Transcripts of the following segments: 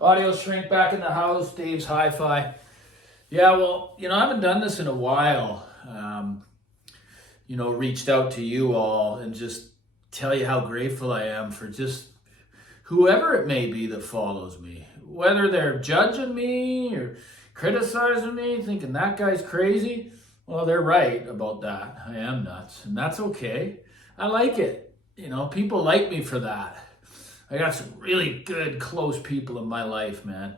Audio shrink back in the house. Dave's Hi-Fi. Yeah, well, I haven't done this in a while. Reached out to you all and just tell you how grateful I am for just whoever it may be that follows me. Whether they're judging me or criticizing me, thinking that guy's crazy. Well, they're right about that. I am nuts, and that's okay. I like it. People like me for that. I got some really good, close people in my life, man.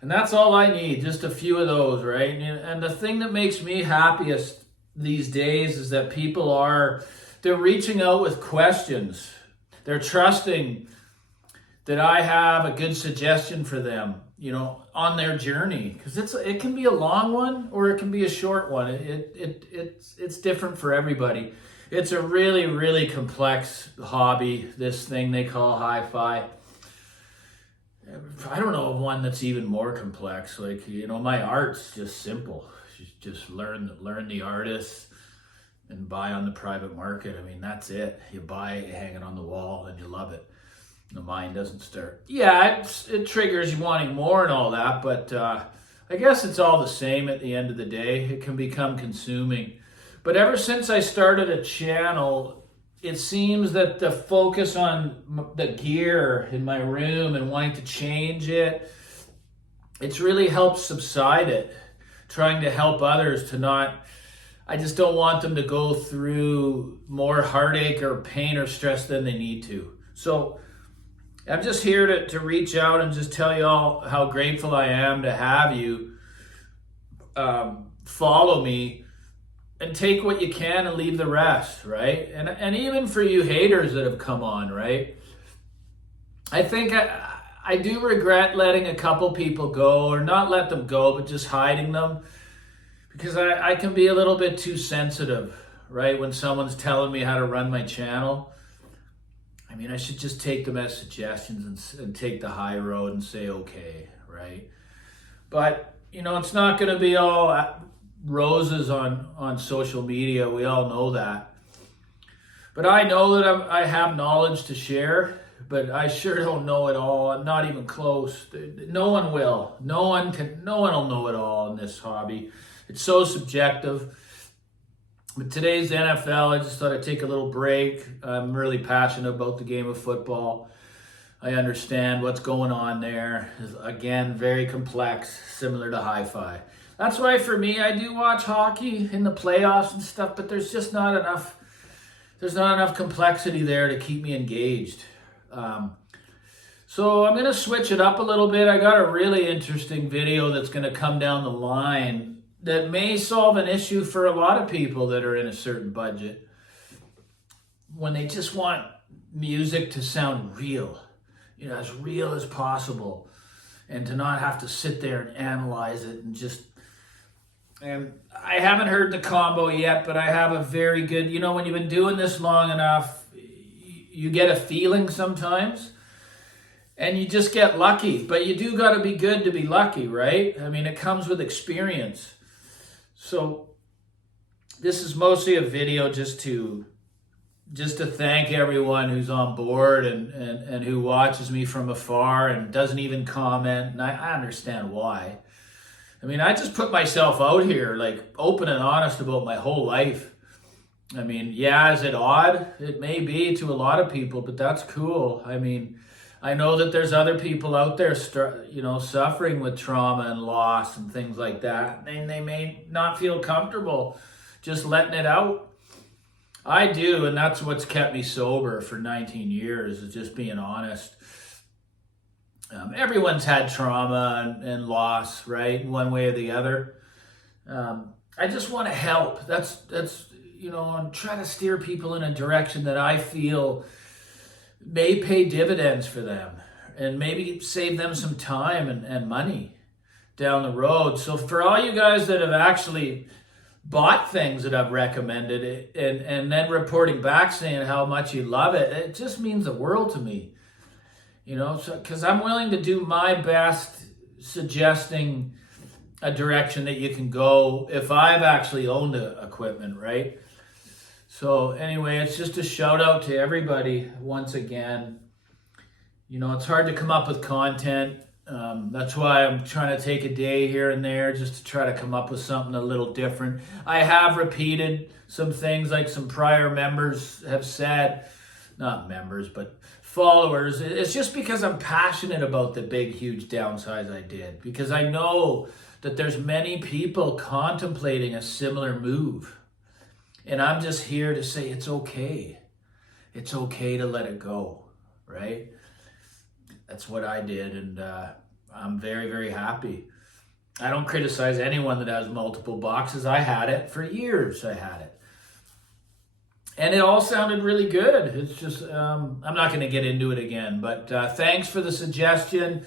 And that's all I need, just a few of those, right? And the thing that makes me happiest these days is that they're reaching out with questions. They're trusting that I have a good suggestion for them, on their journey. Because it can be a long one or it can be a short one. It's different for everybody. It's a really, really complex hobby, this thing they call hi-fi. I don't know one that's even more complex. Like, my art's just simple. Just learn the artists and buy on the private market. I mean, that's it. You buy it, you hang it on the wall, and you love it. The mind doesn't start. Yeah, it triggers you wanting more and all that, but I guess it's all the same at the end of the day. It can become consuming. But ever since I started a channel, it seems that the focus on the gear in my room and wanting to change it's really helped subside it. Trying to help others I just don't want them to go through more heartache or pain or stress than they need to. So I'm just here to reach out and just tell you all how grateful I am to have you follow me and take what you can and leave the rest, right? And even for you haters that have come on, right? I think I do regret letting a couple people go, or not let them go, but just hiding them, because I can be a little bit too sensitive, right? When someone's telling me how to run my channel, I mean, I should just take them as suggestions and take the high road and say, okay, right? But, it's not going to be all roses on social media. We all know that. But I know that I have knowledge to share, but I sure don't know it all. I'm not even close. No one will. No one will know it all in this hobby. It's so subjective. But today's NFL, I just thought I'd take a little break. I'm really passionate about the game of football. I understand what's going on there. Again, very complex, similar to hi-fi. That's why for me, I do watch hockey in the playoffs and stuff, but there's just not enough. There's not enough complexity there to keep me engaged. So I'm going to switch it up a little bit. I got a really interesting video that's going to come down the line that may solve an issue for a lot of people that are in a certain budget, when they just want music to sound real, as real as possible, and to not have to sit there and analyze it and I haven't heard the combo yet, but I have a very good, when you've been doing this long enough, you get a feeling sometimes. And you just get lucky, but you do got to be good to be lucky, right? I mean, it comes with experience. So this is mostly a video just to thank everyone who's on board and who watches me from afar and doesn't even comment. And I understand why. I mean, I just put myself out here, like, open and honest about my whole life. I mean, yeah, is it odd? It may be to a lot of people, but that's cool. I mean, I know that there's other people out there, suffering with trauma and loss and things like that. And they may not feel comfortable just letting it out. I do, and that's what's kept me sober for 19 years, is just being honest. Everyone's had trauma and loss, right? One way or the other. I just want to help. That's I'm trying to steer people in a direction that I feel may pay dividends for them and maybe save them some time and money down the road. So for all you guys that have actually bought things that I've recommended and then reporting back saying how much you love it, it just means the world to me. Because I'm willing to do my best suggesting a direction that you can go if I've actually owned the equipment, right? So anyway, it's just a shout out to everybody once again. It's hard to come up with content That's why I'm trying to take a day here and there just to try to come up with something a little different. I have repeated some things like some prior members have said, not members, but followers. It's just because I'm passionate about the big, huge downsize I did, because I know that there's many people contemplating a similar move. And I'm just here to say it's okay. It's okay to let it go, right? That's what I did, and I'm very, very happy. I don't criticize anyone that has multiple boxes. I had it for years. I had it. And it all sounded really good. It's just, I'm not going to get into it again, but thanks for the suggestion.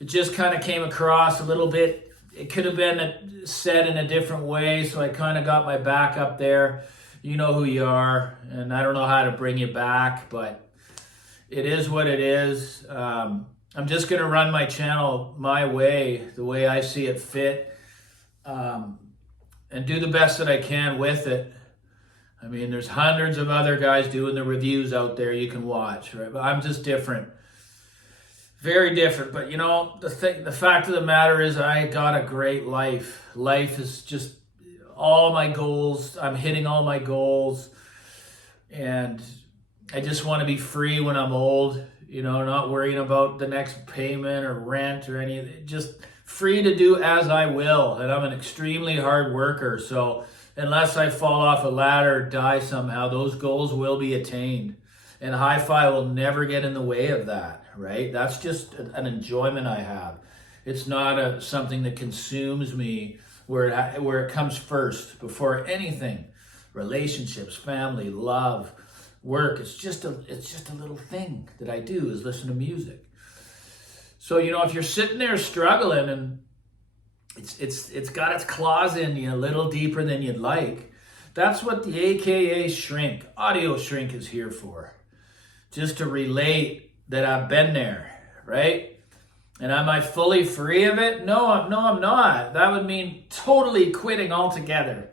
It just kind of came across a little bit. It could have been said in a different way, so I kind of got my back up there. You know who you are, and I don't know how to bring you back, but it is what it is. I'm just going to run my channel my way, the way I see it fit, and do the best that I can with it. I mean, there's hundreds of other guys doing the reviews out there you can watch, right? But I'm just different. Very different. But, you know, the fact of the matter is I got a great life. Life is just all my goals. I'm hitting all my goals. And I just want to be free when I'm old, you know, not worrying about the next payment or rent or any of it. Just free to do as I will. And I'm an extremely hard worker. So unless I fall off a ladder or die somehow, those goals will be attained. And Hi-Fi will never get in the way of that, right? That's just an enjoyment I have. It's not something that consumes me where it comes first before anything. Relationships, family, love, work. It's just a little thing that I do, is listen to music. So, you know, if you're sitting there struggling and it's got its claws in you a little deeper than you'd like, that's what the AKA shrink, audio shrink, is here for. Just to relate that I've been there, right? And am I fully free of it? No, I'm not. That would mean totally quitting altogether.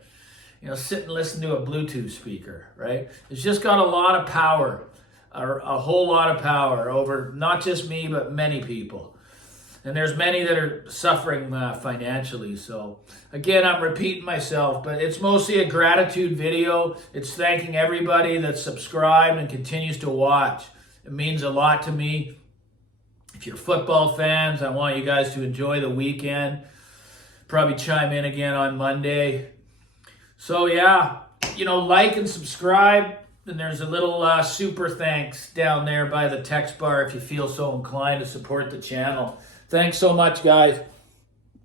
You know, sit and listen to a Bluetooth speaker, right? It's just got a lot of power, a whole lot of power over not just me, but many people. And there's many that are suffering financially. So again, I'm repeating myself, but it's mostly a gratitude video. It's thanking everybody that's subscribed and continues to watch. It means a lot to me. If you're football fans, I want you guys to enjoy the weekend. Probably chime in again on Monday. So yeah, you know, like and subscribe. And there's a little super thanks down there by the text bar if you feel so inclined to support the channel. Thanks so much, guys.